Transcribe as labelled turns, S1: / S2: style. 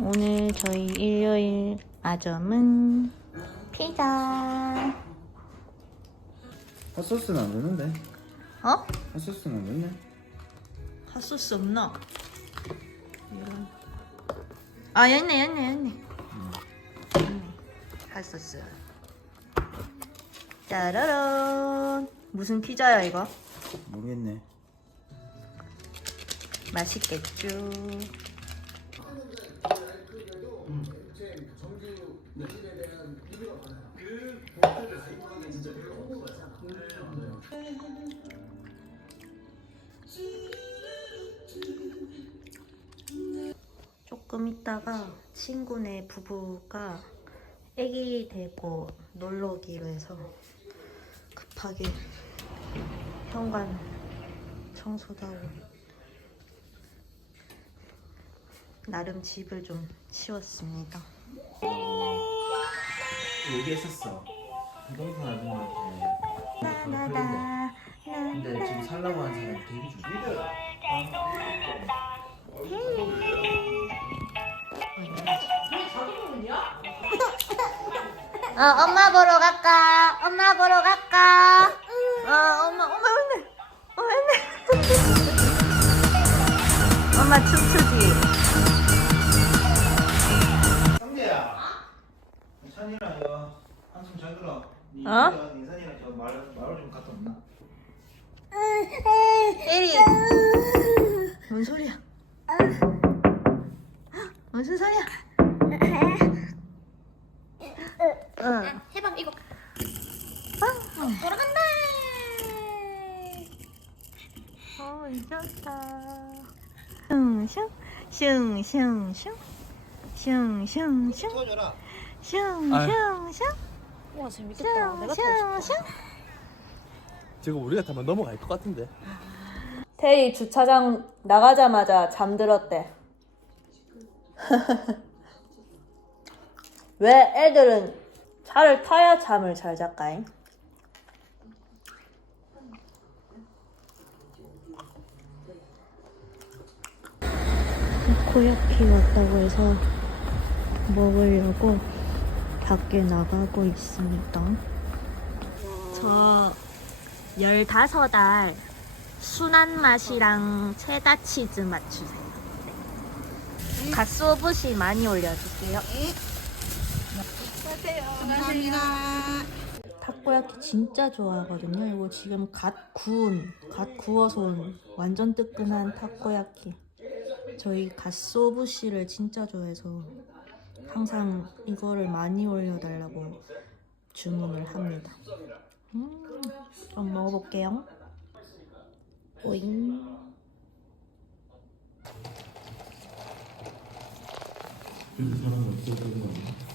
S1: 오늘 저희 일요일 아점은 피자.
S2: 핫소스는 안 넣는데?
S1: 어?
S2: 핫소스는 안 넣네?
S1: 핫소스 없나? 이런. 아, 있네, 있네. 있네. 핫소스. 짜라란. 무슨 피자야, 이거?
S2: 모르겠네
S1: 맛있겠죠. 조금 있다가 친구네 부부가 아기 데리고 놀러 오기로 해서 급하게 현관 청소도 하고 나름 집을 좀 치웠습니다.
S2: 얘기했었어. 부동산 아줌마한테
S1: 나나나
S2: 근데 지금 살라고 하는 사람이 대기 중
S1: 어, 엄마 보러 갈까? 엄마 보러 갈까? 어, 엄마, 엄마 맨날, 엄마 맨날. 엄마 춤추지?
S2: 상대야 산이랑 이거 한숨 잘 들어 니
S1: 어?
S2: 인산이랑 저 말, 말을 좀 갔다 온나?
S1: 에리. 뭔 소리야? 무슨 소리야? 응.
S3: 해봐 이거
S1: 빵.
S3: 돌아간다
S1: 어, 잊었다. 슝슝, 슝슝슝, 슝슝슝,
S2: 찍어줘라
S1: 슝슝슝,
S3: 와 재밌겠다 내가 타고 싶어
S1: 슝슝.
S4: 지금 우리가 타면 넘어갈 것 같은데.
S1: 테이 주차장 나가자마자 잠들었대. 왜 애들은 차를 타야 잠을 잘 잤까잉? 코야키 왔다고 해서 먹으려고 밖에 나가고 있습니다. 저 15알 순한 맛이랑 체다 치즈 맛 주세요. 갓소부시 많이 올려주세요. 감사합니다. 타코야키 진짜 좋아하거든요. 이거 지금 갓 구운, 갓 구워서 온 완전 뜨끈한 타코야키. 저희 갓소부시를 진짜 좋아해서 항상 이거를 많이 올려달라고 주문을 합니다. 음, 좀 먹어볼게요. 오잉.
S4: 여